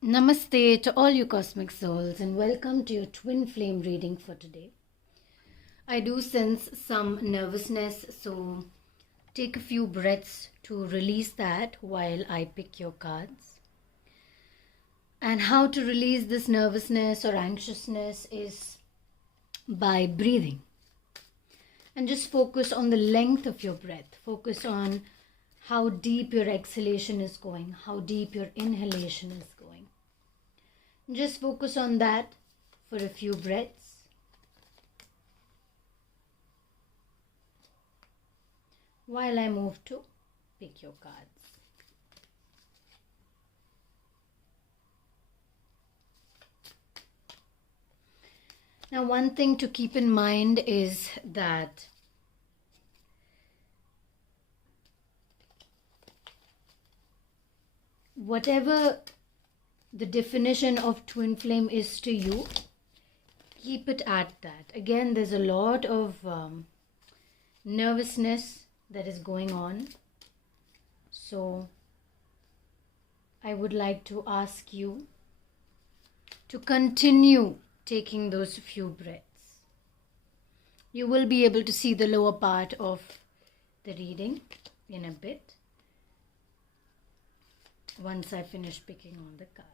Namaste to all you cosmic souls and welcome to your twin flame reading for today. I do sense some nervousness, so take a few breaths to release that while I pick your cards. And how to release this nervousness or anxiousness is by breathing. And just focus on the length of your breath. Focus on how deep your exhalation is going, how deep your inhalation is going. Just focus on that for a few breaths. While I move to pick your cards. Now, one thing to keep in mind is that whatever the definition of twin flame is to you, keep it at that. Again, there's a lot of nervousness that is going on. So I would like to ask you to continue taking those few breaths. You will be able to see the lower part of the reading in a bit once I finish picking all the cards.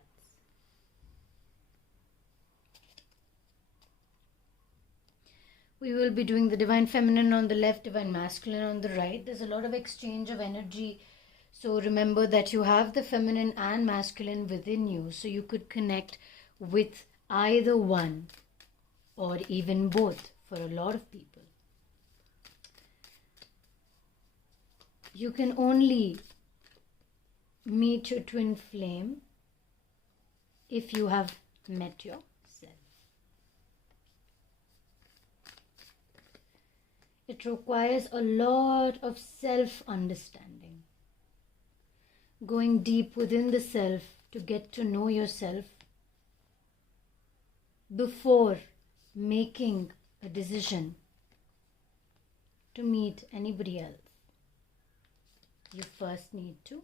We will be doing the Divine Feminine on the left, Divine Masculine on the right. There's a lot of exchange of energy. So remember that you have the feminine and masculine within you. So you could connect with either one or even both for a lot of people. You can only meet your twin flame if you have met yourself. It requires a lot of self-understanding. Going deep within the self to get to know yourself before making a decision to meet anybody else. You first need to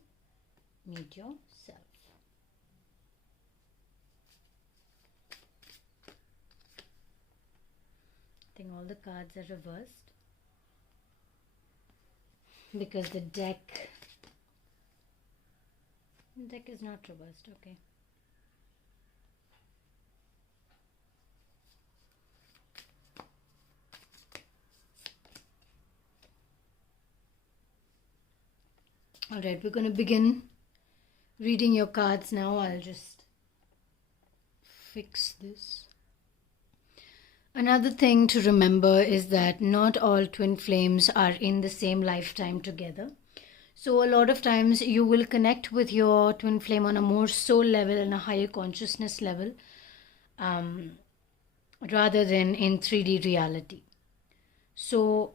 meet yourself. I think all the cards are reversed because the deck is not reversed. Okay. All right, we're going to begin reading your cards now. I'll just fix this. Another thing to remember is that not all twin flames are in the same lifetime together. So a lot of times you will connect with your twin flame on a more soul level and a higher consciousness level rather than in 3D reality. So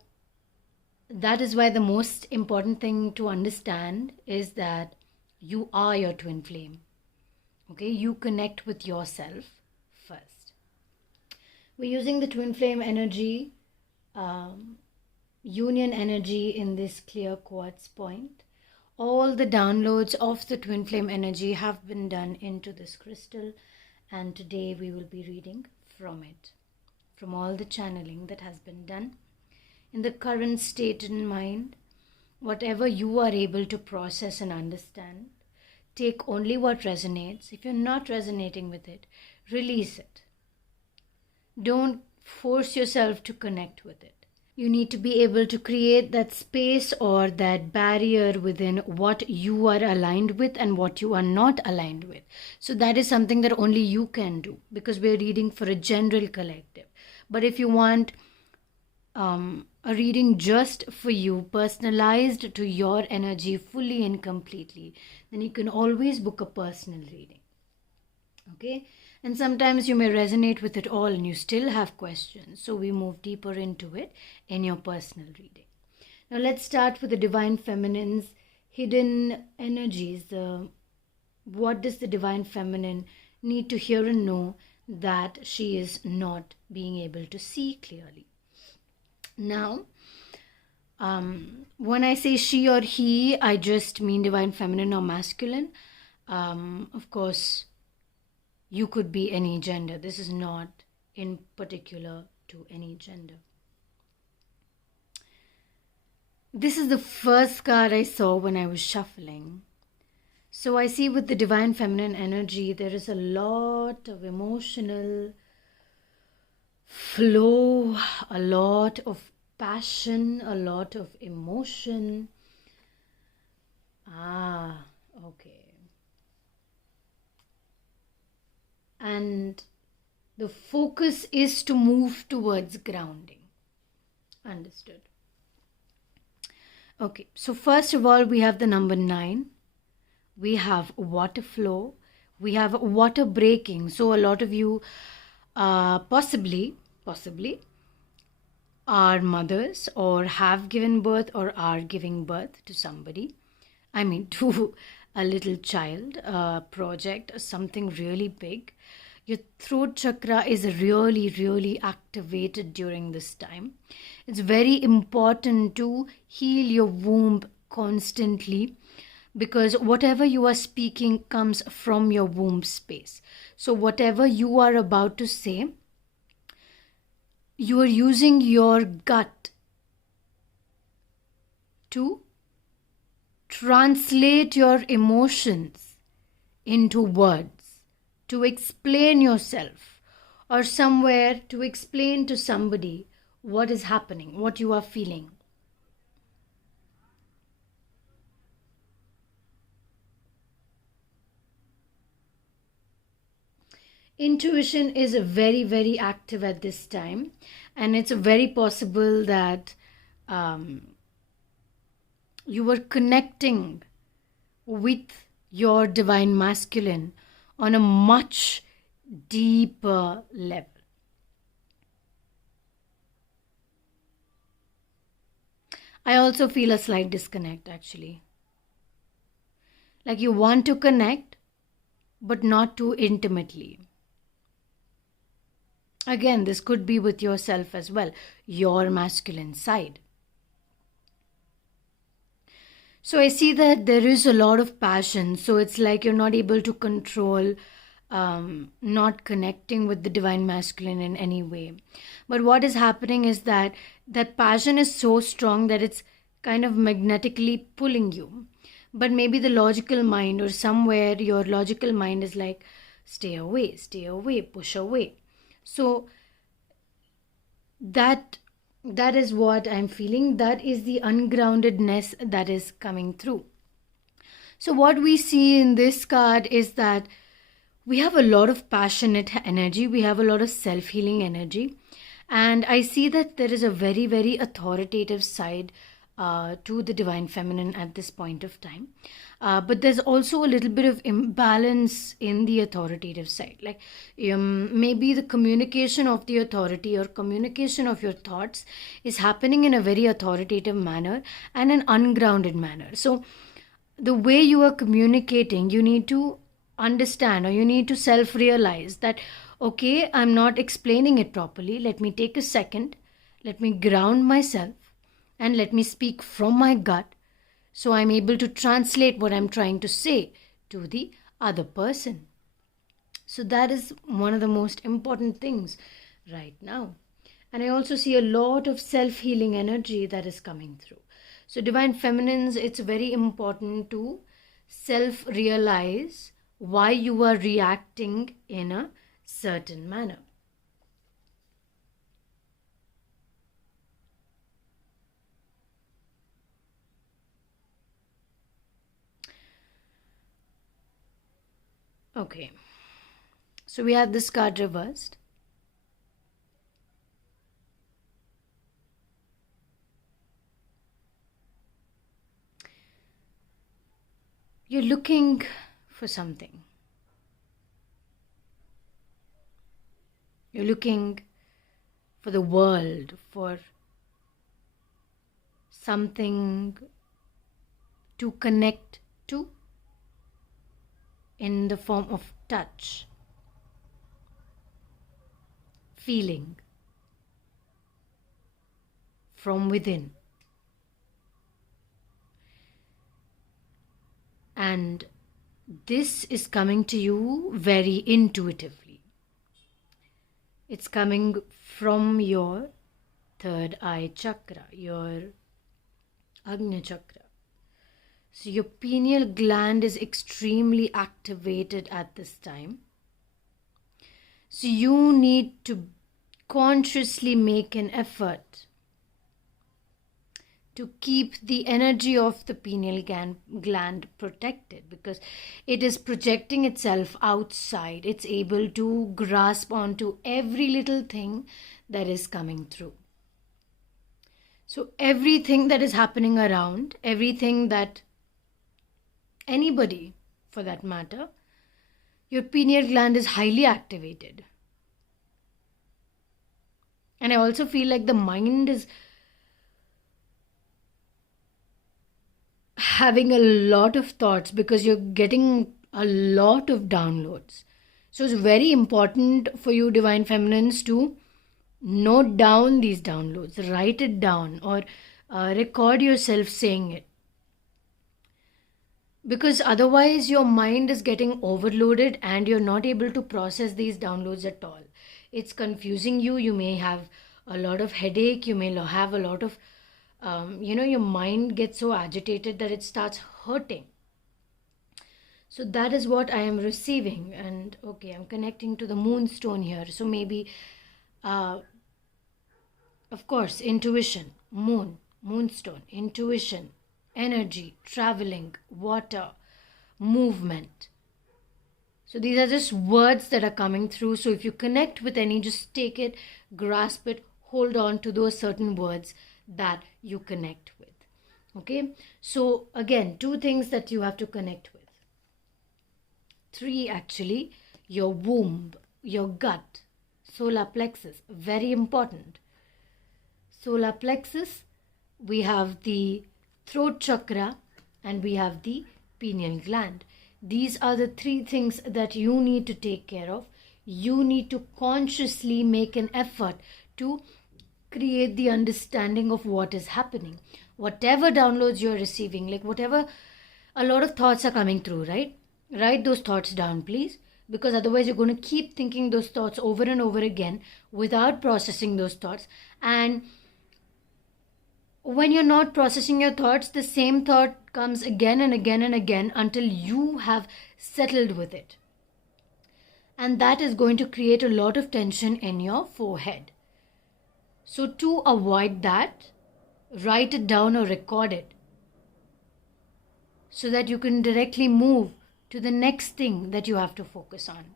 that is why the most important thing to understand is that you are your twin flame. Okay, you connect with yourself first. We're using the twin flame energy, union energy in this clear quartz point. All the downloads of the twin flame energy have been done into this crystal, and today we will be reading from it, from all the channeling that has been done. In the current state in mind, whatever you are able to process and understand, take only what resonates. If you're not resonating with it, release it. Don't force yourself to connect with it. You need to be able to create that space or that barrier within what you are aligned with and what you are not aligned with. So that is something that only you can do, because we're reading for a general collective. But if you want a reading just for you, personalized to your energy fully and completely, then you can always book a personal reading. Okay? And sometimes you may resonate with it all and you still have questions. So we move deeper into it in your personal reading. Now let's start with the Divine Feminine's hidden energies. What does the Divine Feminine need to hear and know that she is not being able to see clearly? Now, when I say she or he, I just mean Divine Feminine or masculine. Of course, You could be any gender. This is not in particular to any gender. This is the first card I saw when I was shuffling. So I see with the divine feminine energy, there is a lot of emotional flow, a lot of passion, a lot of emotion. Okay. And the focus is to move towards grounding. Understood. Okay, so first of all, we have the number 9. We have water flow. We have water breaking. So a lot of you possibly are mothers or have given birth or are giving birth to somebody. I mean, to a little child, a project, something really big. Your throat chakra is really, really activated during this time. It's very important to heal your womb constantly, because whatever you are speaking comes from your womb space. So whatever you are about to say, you are using your gut to translate your emotions into words, to explain yourself, or somewhere to explain to somebody what is happening, what you are feeling. Intuition is very, very active at this time, and it's very possible that you are connecting with your divine masculine on a much deeper level. I also feel a slight disconnect, actually. Like you want to connect, but not too intimately. Again, this could be with yourself as well, your masculine side. So I see that there is a lot of passion. So it's like you're not able to control, not connecting with the divine masculine in any way. But what is happening is that passion is so strong that it's kind of magnetically pulling you. But maybe the logical mind, or somewhere your logical mind is like, stay away, push away. So that is what I'm feeling. That is the ungroundedness that is coming through. So what we see in this card is that we have a lot of passionate energy. We have a lot of self-healing energy. And I see that there is a very, very authoritative side to the divine feminine at this point of time. But there's also a little bit of imbalance in the authoritative side. Like maybe the communication of the authority or communication of your thoughts is happening in a very authoritative manner and an ungrounded manner. So the way you are communicating, you need to understand, or you need to self-realize that, okay, I'm not explaining it properly. Let me take a second. Let me ground myself and let me speak from my gut, so I'm able to translate what I'm trying to say to the other person. So that is one of the most important things right now. And I also see a lot of self-healing energy that is coming through. So divine feminines, it's very important to self-realize why you are reacting in a certain manner. Okay, so we have this card reversed. You're looking for something. You're looking for the world, for something to connect to in the form of touch, feeling from within. And this is coming to you very intuitively. It's coming from your third eye chakra, your Agnya chakra. So your pineal gland is extremely activated at this time. So you need to consciously make an effort to keep the energy of the pineal gland protected, because it is projecting itself outside. It's able to grasp onto every little thing that is coming through. So everything that is happening around, everything that anybody for that matter, your pineal gland is highly activated. And I also feel like the mind is having a lot of thoughts because you're getting a lot of downloads. So it's very important for you, Divine Feminines, to note down these downloads, write it down, or record yourself saying it. Because otherwise your mind is getting overloaded and you're not able to process these downloads at all. It's confusing you. You may have a lot of headache. You may have a lot of, your mind gets so agitated that it starts hurting. So that is what I am receiving. And okay, I'm connecting to the moonstone here. So maybe, of course, intuition, moonstone, intuition, energy, traveling, water, movement. So these are just words that are coming through. So if you connect with any, just take it, grasp it, hold on to those certain words that you connect with. Okay, so again, 2 things that you have to connect with. 3 actually: your womb, your gut, solar plexus, very important. Solar plexus, we have the throat chakra, and we have the pineal gland. These are the 3 things that you need to take care of. You need to consciously make an effort to create the understanding of what is happening. Whatever downloads you're receiving, like whatever, a lot of thoughts are coming through, right? Write those thoughts down, please, because otherwise you're going to keep thinking those thoughts over and over again without processing those thoughts. And when you're not processing your thoughts, the same thought comes again and again and again until you have settled with it. And that is going to create a lot of tension in your forehead. So to avoid that, write it down or record it so that you can directly move to the next thing that you have to focus on.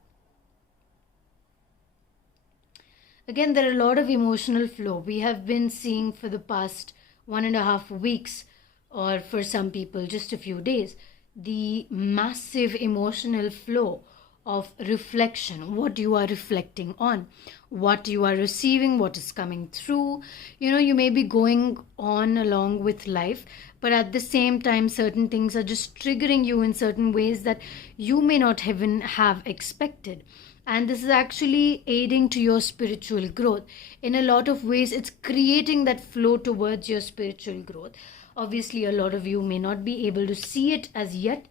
Again, there are a lot of emotional flow. We have been seeing for the past 1.5 weeks, or for some people just a few days, the massive emotional flow of reflection, what you are reflecting on, what you are receiving, what is coming through. You may be going on along with life, but at the same time, certain things are just triggering you in certain ways that you may not even have expected. And this is actually aiding to your spiritual growth. In a lot of ways, it's creating that flow towards your spiritual growth. Obviously, a lot of you may not be able to see it as yet,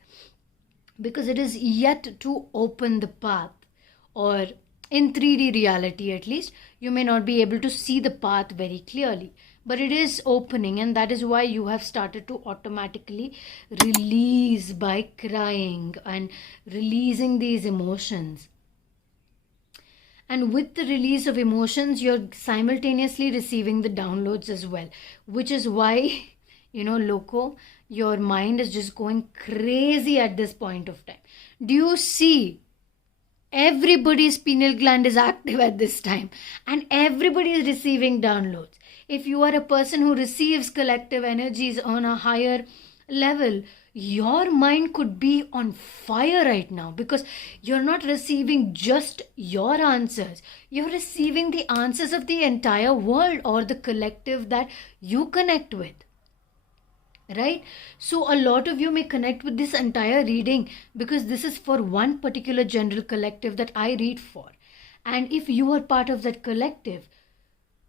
because it is yet to open the path, or in 3D reality at least, you may not be able to see the path very clearly. But it is opening, and that is why you have started to automatically release by crying and releasing these emotions. And with the release of emotions, you're simultaneously receiving the downloads as well, which is why, loco, your mind is just going crazy at this point of time. Do you see? Everybody's pineal gland is active at this time, and everybody is receiving downloads. If you are a person who receives collective energies on a higher level, your mind could be on fire right now, because you're not receiving just your answers. You're receiving the answers of the entire world, or the collective that you connect with. Right? So a lot of you may connect with this entire reading, because this is for one particular general collective that I read for. And if you are part of that collective,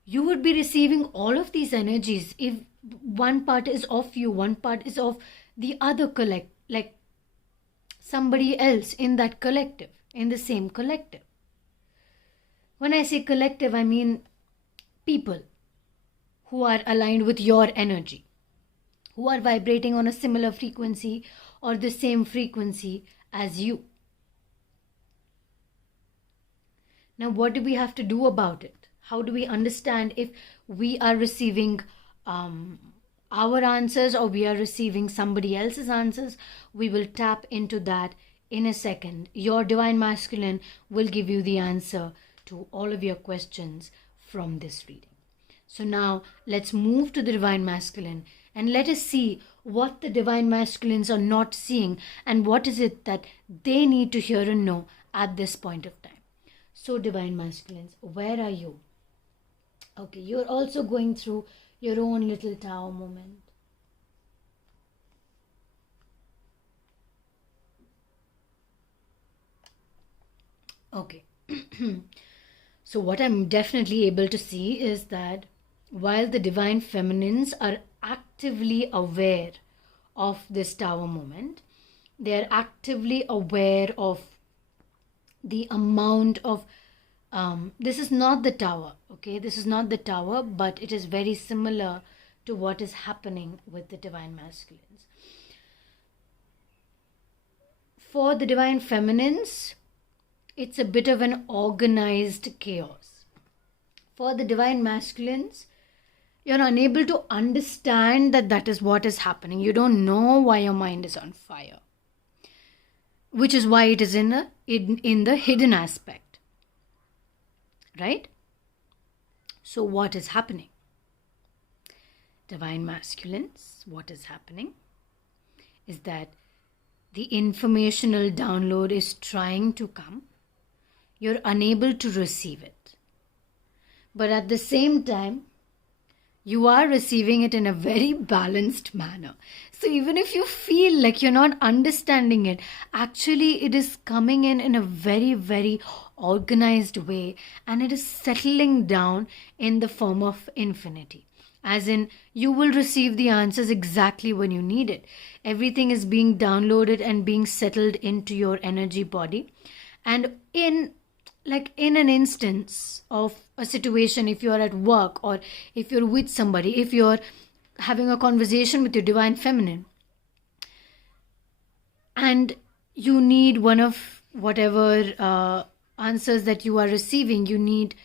you would be receiving all of these energies. If one part is of you, one part is of the other somebody else in that collective, in the same collective. When I say collective, I mean people who are aligned with your energy, who are vibrating on a similar frequency or the same frequency as you. Now, what do we have to do about it? How do we understand if we are receiving our answers or we are receiving somebody else's answers? We will tap into that in a second. Your Divine Masculine will give you the answer to all of your questions from this reading. So now let's move to the Divine Masculine and let us see what the Divine Masculines are not seeing and what is it that they need to hear and know at this point of time. So Divine Masculines, where are you? Okay, you're also going through your own little Tower moment. Okay. So what I'm definitely able to see is that while the Divine Feminines are actively aware of this Tower moment, they are actively aware of the amount of this is not the Tower, okay? This is not the Tower, but it is very similar to what is happening with the Divine Masculines. For the Divine Feminines, it's a bit of an organized chaos. For the Divine Masculines, you're unable to understand that is what is happening. You don't know why your mind is on fire, which is why it is in the hidden aspect. Right? So what is happening? Divine Masculines, what is happening is that the informational download is trying to come. You're unable to receive it. But at the same time, you are receiving it in a very balanced manner. So even if you feel like you're not understanding it, actually it is coming in a very, very organized way, and it is settling down in the form of infinity. As in, you will receive the answers exactly when you need it. Everything is being downloaded and being settled into your energy body. And in an instance of a situation, if you're at work or if you're with somebody, if you're having a conversation with your Divine Feminine and you need one of whatever answers that you are receiving, you need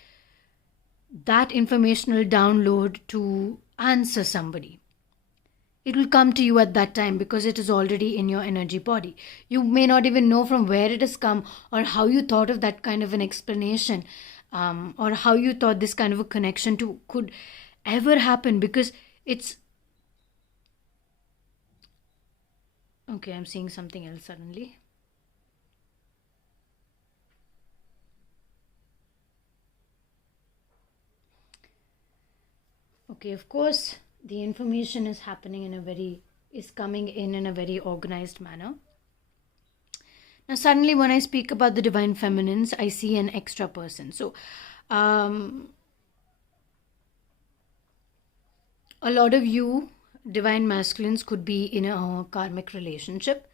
that informational download to answer somebody. It will come to you at that time because it is already in your energy body. You may not even know from where it has come or how you thought of that kind of an explanation, or how you thought this kind of a connection could ever happen, because it's... Okay, I'm seeing something else suddenly. Okay, of course, the information is happening is coming in a very organized manner. Now, suddenly when I speak about the Divine Feminines, I see an extra person. So, a lot of you Divine Masculines could be in a karmic relationship,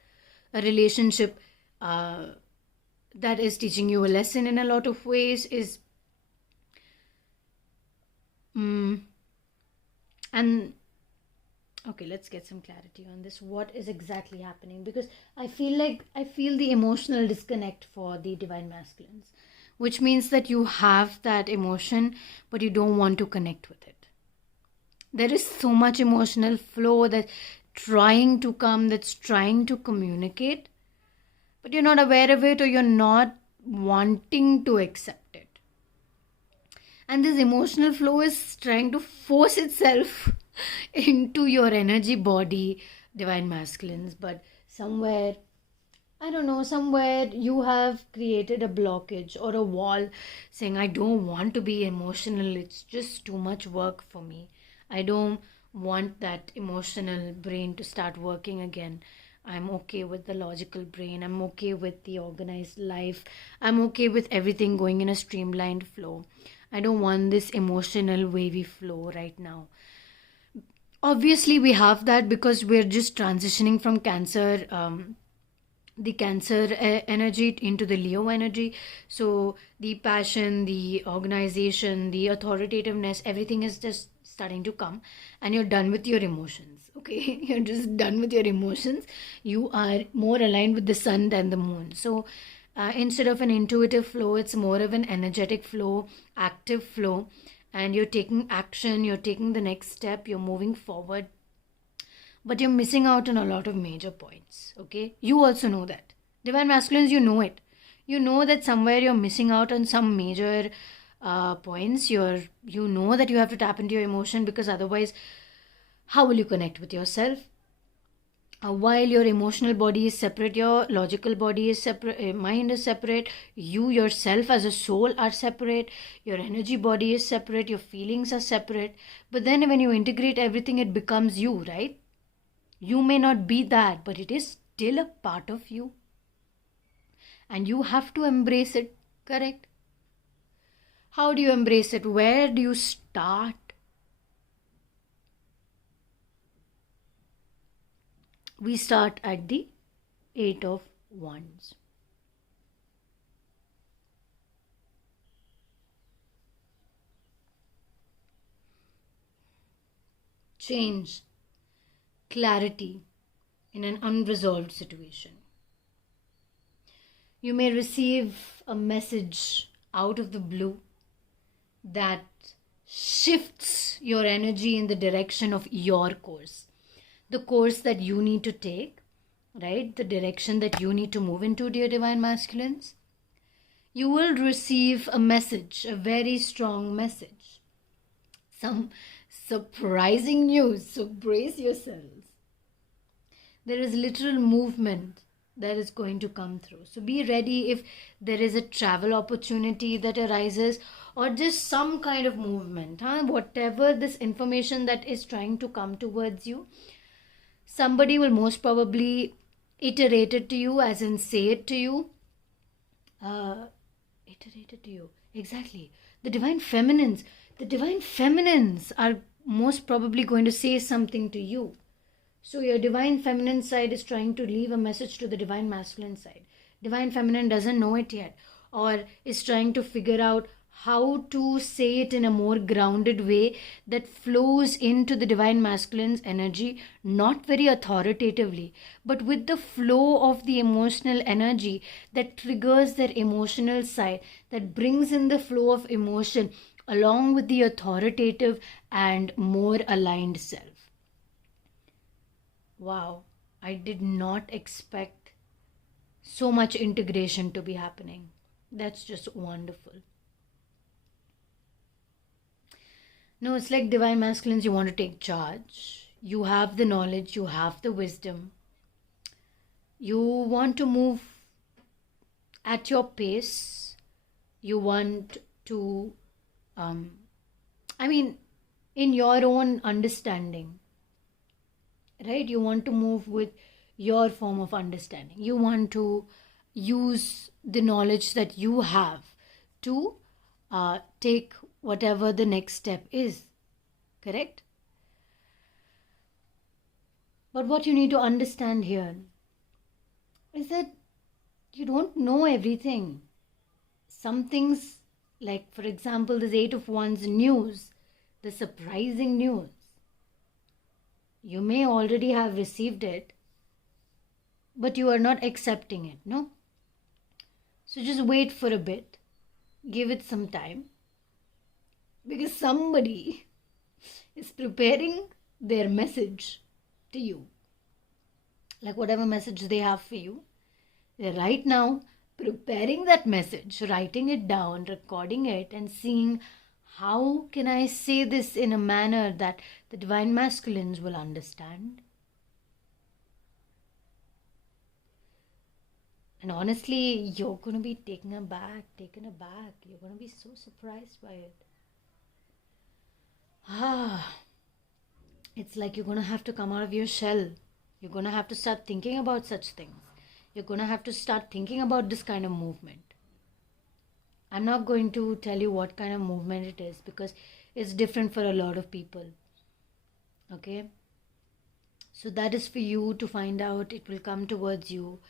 a relationship that is teaching you a lesson in a lot of ways, and okay, let's get some clarity on this. What is exactly happening? Because I feel the emotional disconnect for the Divine Masculines, which means that you have that emotion, but you don't want to connect with it. There is so much emotional flow that's trying to come, that's trying to communicate, but you're not aware of it, or you're not wanting to accept it. And this emotional flow is trying to force itself into your energy body, Divine Masculines, but somewhere, I don't know, somewhere you have created a blockage or a wall saying, I don't want to be emotional, it's just too much work for me. I don't want that emotional brain to start working again. I'm okay with the logical brain. I'm okay with the organized life. I'm okay with everything going in a streamlined flow. I don't want this emotional wavy flow right now. Obviously, we have that because we're just transitioning from Cancer the Cancer energy into the Leo energy. So the passion, the organization, the authoritativeness, everything is just starting to come, and you're done with your emotions. Okay, you're just done with your emotions. You are more aligned with the sun than the moon. So instead of an intuitive flow, it's more of an energetic flow, active flow, and you're taking action, you're taking the next step, you're moving forward, but you're missing out on a lot of major points. Okay, you also know that. Divine masculines, you know it. You know that somewhere you're missing out on some major points. You know that you have to tap into your emotion, because otherwise how will you connect with yourself? While your emotional body is separate, your logical body is separate, mind is separate, you yourself as a soul are separate, your energy body is separate, your feelings are separate. But then when you integrate everything, it becomes you, right? You may not be that, but it is still a part of you. And you have to embrace it, correct? How do you embrace it? Where do you start? We start at the Eight of Wands. Change, clarity in an unresolved situation. You may receive a message out of the blue that shifts your energy in the direction of your course. The course that you need to take, right? The direction that you need to move into, dear divine masculines. You will receive a message, a very strong message. Some surprising news, so brace yourselves. There is literal movement that is going to come through. So be ready if there is a travel opportunity that arises, or just some kind of movement. Whatever this information that is trying to come towards you, somebody will most probably iterate it to you, as in say it to you. Iterate it to you. Exactly. The divine feminines are most probably going to say something to you. So your divine feminine side is trying to leave a message to the divine masculine side. Divine feminine doesn't know it yet, or is trying to figure out how to say it in a more grounded way that flows into the divine masculine's energy, not very authoritatively, but with the flow of the emotional energy that triggers their emotional side, that brings in the flow of emotion along with the authoritative and more aligned self. Wow, I did not expect so much integration to be happening. That's just wonderful. No, it's like divine masculines, you want to take charge. You have the knowledge, you have the wisdom. You want to move at your pace. You want to, in your own understanding, right? You want to move with your form of understanding. You want to use the knowledge that you have to take whatever the next step is, correct? But what you need to understand here is that you don't know everything. Some things, like for example, this Eight of Wands news, the surprising news, you may already have received it, but you are not accepting it, no? So just wait for a bit. Give it some time. Because somebody is preparing their message to you. Like whatever message they have for you, they're right now preparing that message, writing it down, recording it, and seeing how can I say this in a manner that the divine masculines will understand. And honestly, you're going to be taken aback. You're going to be so surprised by it. It's like you're going to have to come out of your shell. You're going to have to start thinking about such things. You're going to have to start thinking about this kind of movement. I'm not going to tell you what kind of movement it is, because it's different for a lot of people. Okay? So that is for you to find out. It will come towards you.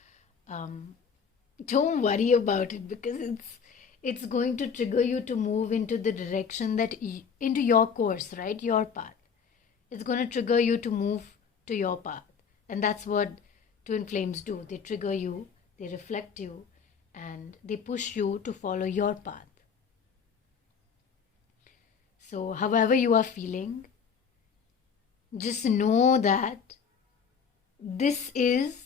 don't worry about it, because it's going to trigger you to move into the direction that into your course, right? Your path. It's going to trigger you to move to your path. And that's what twin flames do. They trigger you, they reflect you, and they push you to follow your path. So however you are feeling, just know that this is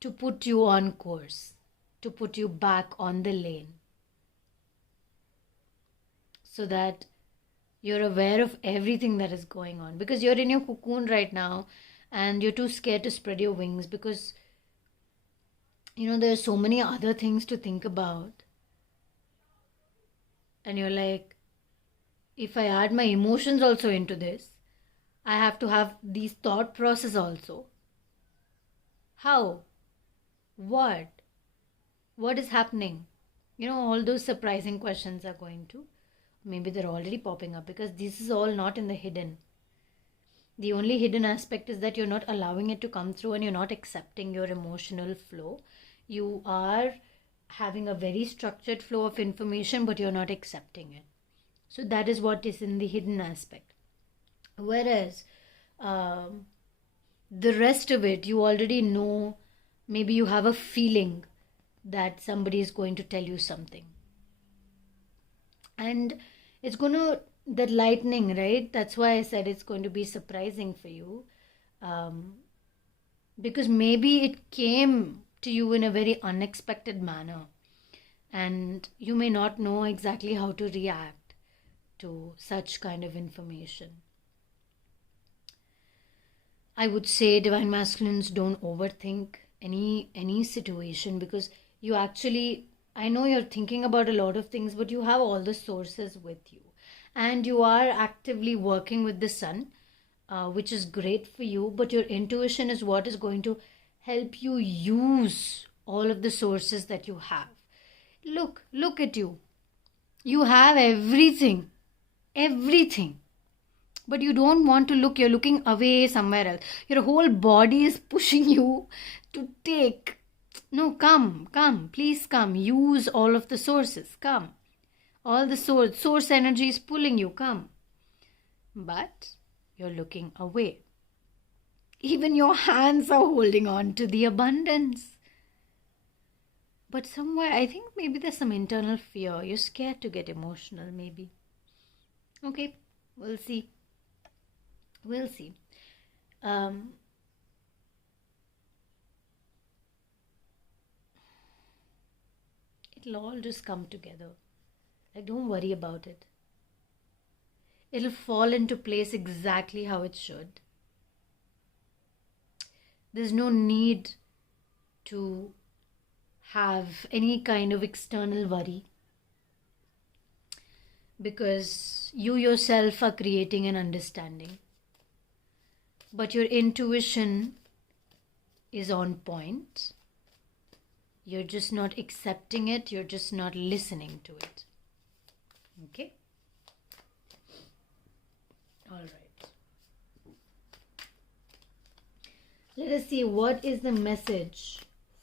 to put you on course, to put you back on the lane, so that you're aware of everything that is going on. Because you're in your cocoon right now and you're too scared to spread your wings, because there are so many other things to think about. And you're like, if I add my emotions also into this, I have to have these thought process also. How? What? What is happening? All those surprising questions are going to, maybe they're already popping up, because this is all not in the hidden. The only hidden aspect is that you're not allowing it to come through, and you're not accepting your emotional flow. You are having a very structured flow of information, but you're not accepting it. So that is what is in the hidden aspect. Whereas the rest of it, you already know. Maybe you have a feeling that somebody is going to tell you something. And it's going to, that lightning, right? That's why I said it's going to be surprising for you. Because maybe it came to you in a very unexpected manner. And you may not know exactly how to react to such kind of information. I would say, divine masculines, don't overthink any situation, because you actually, I know you're thinking about a lot of things, but you have all the sources with you, and you are actively working with the sun, which is great for you. But your intuition is what is going to help you use all of the sources that you have. Look at you. You have everything, but you don't want to look. You're looking away somewhere else. Your whole body is pushing you to take. No, come, please come. Use all of the sources. Come. All the source energy is pulling you. Come. But you're looking away. Even your hands are holding on to the abundance. But somewhere, I think maybe there's some internal fear. You're scared to get emotional, maybe. Okay, we'll see. It'll all just come together. Like, don't worry about it. It'll fall into place exactly how it should. There's no need to have any kind of external worry, because you yourself are creating an understanding. But your intuition is on point. You're just not accepting it. You're just not listening to it. Okay? All right. Let us see what is the message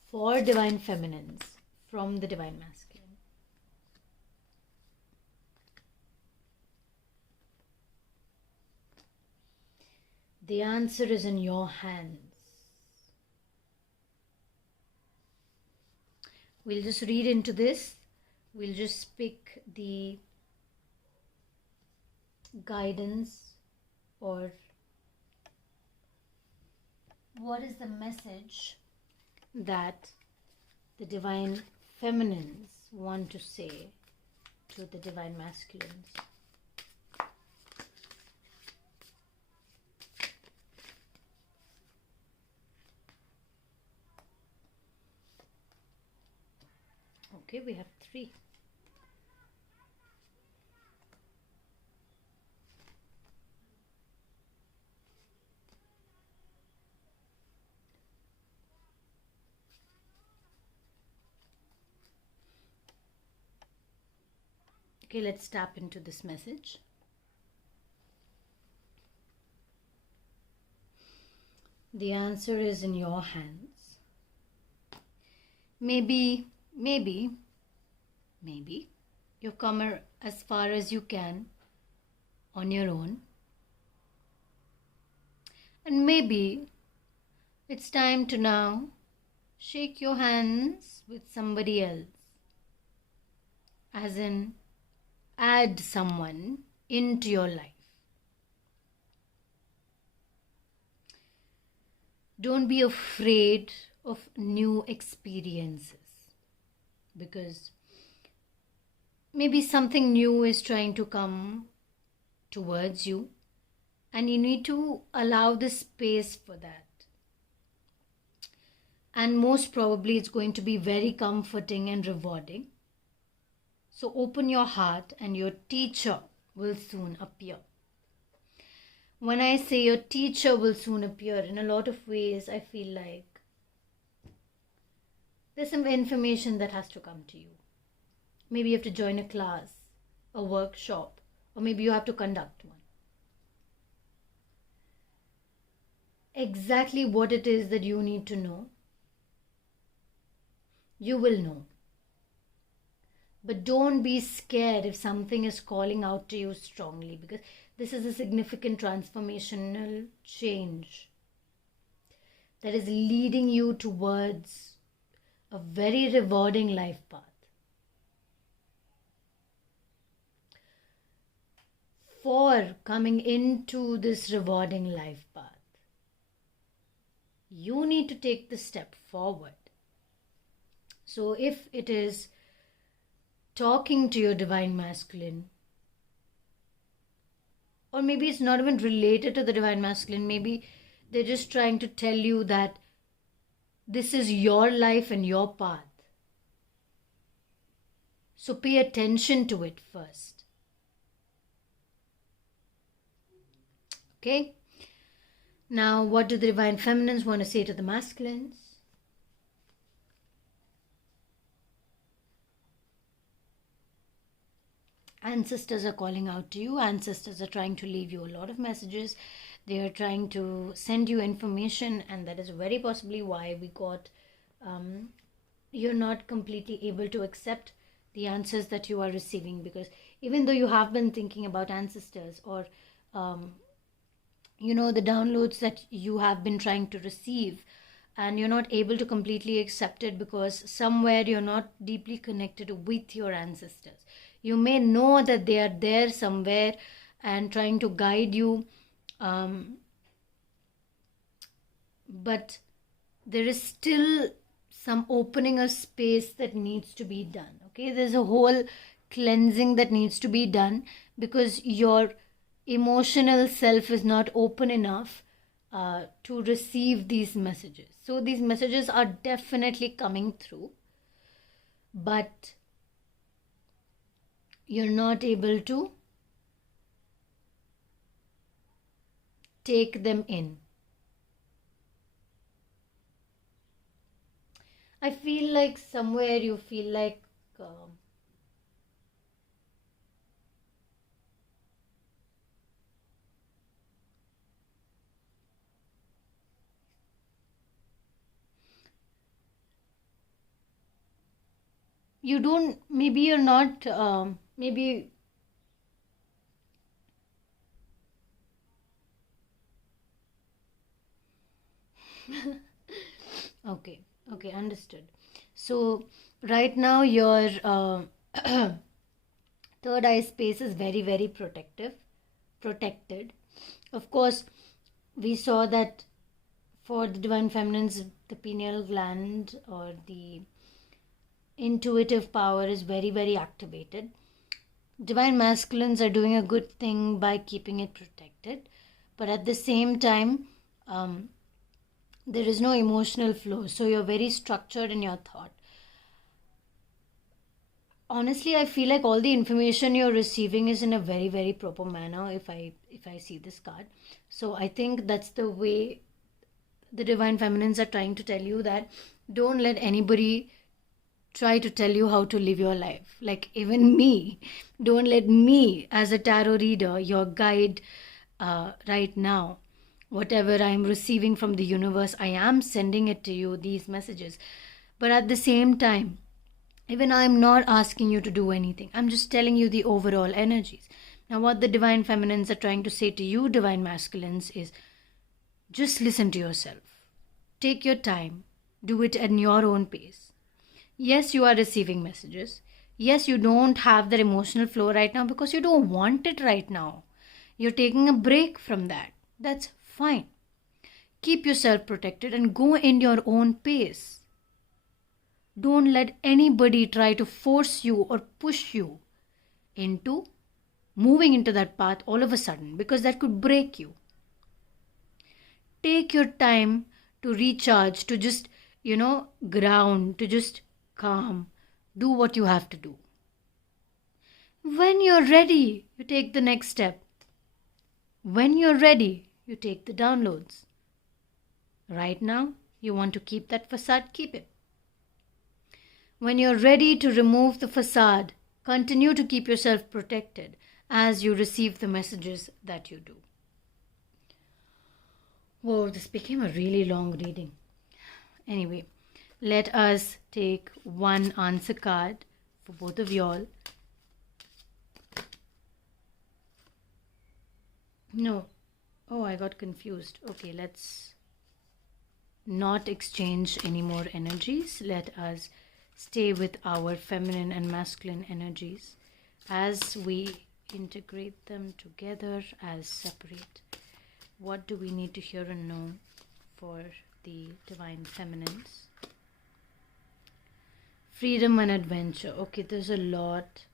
for divine feminines from the divine masculine. The answer is in your hands. We'll just read into this. We'll just pick the guidance, or what is the message that the divine feminines want to say to the divine masculines. Okay, we have 3. Okay, let's tap into this message. The answer is in your hands. Maybe you've come as far as you can on your own. And maybe it's time to now shake your hands with somebody else. As in, add someone into your life. Don't be afraid of new experiences, because maybe something new is trying to come towards you, and you need to allow the space for that. And most probably it's going to be very comforting and rewarding. So open your heart and your teacher will soon appear. When I say your teacher will soon appear, in a lot of ways, I feel like there's some information that has to come to you. Maybe you have to join a class, a workshop, or maybe you have to conduct one. Exactly what it is that you need to know, you will know. But don't be scared if something is calling out to you strongly, because this is a significant transformational change that is leading you towards a very rewarding life path. For coming into this rewarding life path, you need to take the step forward. So if it is talking to your divine masculine, or maybe it's not even related to the divine masculine, maybe they're just trying to tell you that this is your life and your path. So pay attention to it first. Okay? Now, what do the divine feminines want to say to the masculines? Ancestors are calling out to you. Ancestors are trying to leave you a lot of messages. They are trying to send you information, and that is very possibly why we got you're not completely able to accept the answers that you are receiving, because even though you have been thinking about ancestors, or the downloads that you have been trying to receive, and you're not able to completely accept it because somewhere you're not deeply connected with your ancestors. You may know that they are there somewhere and trying to guide you, but there is still some opening of space that needs to be done. Okay, there's a whole cleansing that needs to be done, because your emotional self is not open enough to receive these messages. So these messages are definitely coming through, but you're not able to take them in. I feel like somewhere you feel like you don't, maybe you're not, maybe okay, understood. So right now your third eye space is very, very protected. Of course, we saw that for the divine feminines, the pineal gland or the intuitive power is very, very activated. Divine masculines are doing a good thing by keeping it protected, but at the same time, there is no emotional flow, so you're very structured in your thought. Honestly, I feel like all the information you're receiving is in a very, very proper manner if I see this card. So I think that's the way the divine feminines are trying to tell you, that don't let anybody try to tell you how to live your life. Like even me, don't let me as a tarot reader, your guide right now, whatever I'm receiving from the universe, I am sending it to you, these messages. But at the same time, even I'm not asking you to do anything. I'm just telling you the overall energies. Now, what the divine feminines are trying to say to you, divine masculines, is just listen to yourself. Take your time. Do it at your own pace. Yes, you are receiving messages. Yes, you don't have that emotional flow right now because you don't want it right now. You're taking a break from that. That's fine. Keep yourself protected and go in your own pace. Don't let anybody try to force you or push you into moving into that path all of a sudden, because that could break you. Take your time to recharge, to just, ground, to just calm. Do what you have to do. When you're ready, you take the next step. When you're ready, you take the downloads. Right now, you want to keep that facade, keep it. When you're ready to remove the facade, continue to keep yourself protected as you receive the messages that you do. Whoa, this became a really long reading. Anyway, let us take one answer card for both of y'all. No. Oh, I got confused. Okay, let's not exchange any more energies. Let us stay with our feminine and masculine energies as we integrate them together as separate. What do we need to hear and know for the divine feminines? Freedom and adventure. Okay, there's a lot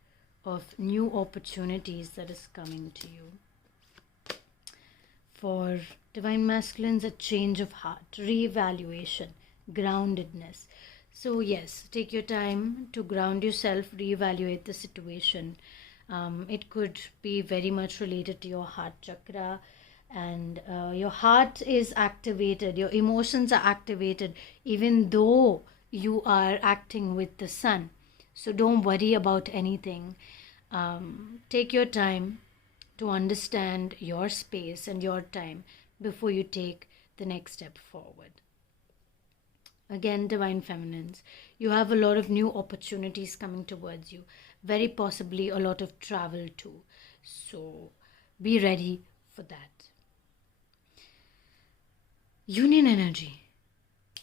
of new opportunities that is coming to you. For divine masculines, a change of heart, re-evaluation, groundedness. So yes, take your time to ground yourself, re-evaluate the situation. It could be very much related to your heart chakra, and your heart is activated, your emotions are activated, even though you are acting with the sun. So don't worry about anything. Take your time to understand your space and your time before you take the next step forward. Again, divine feminines, you have a lot of new opportunities coming towards you, very possibly a lot of travel too. So be ready for that. Union energy.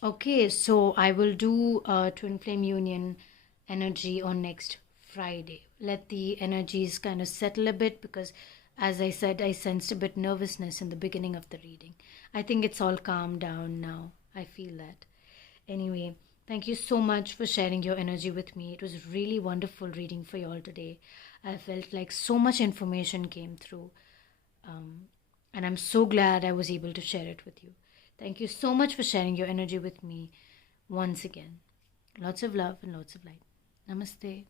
Okay, so I will do a twin flame union energy on next Friday. Let the energies kind of settle a bit, because as I said, I sensed a bit nervousness in the beginning of the reading. I think it's all calmed down now. I feel that. Anyway, thank you so much for sharing your energy with me. It was really wonderful reading for you all today. I felt like so much information came through. And I'm so glad I was able to share it with you. Thank you so much for sharing your energy with me once again. Lots of love and lots of light. Namaste.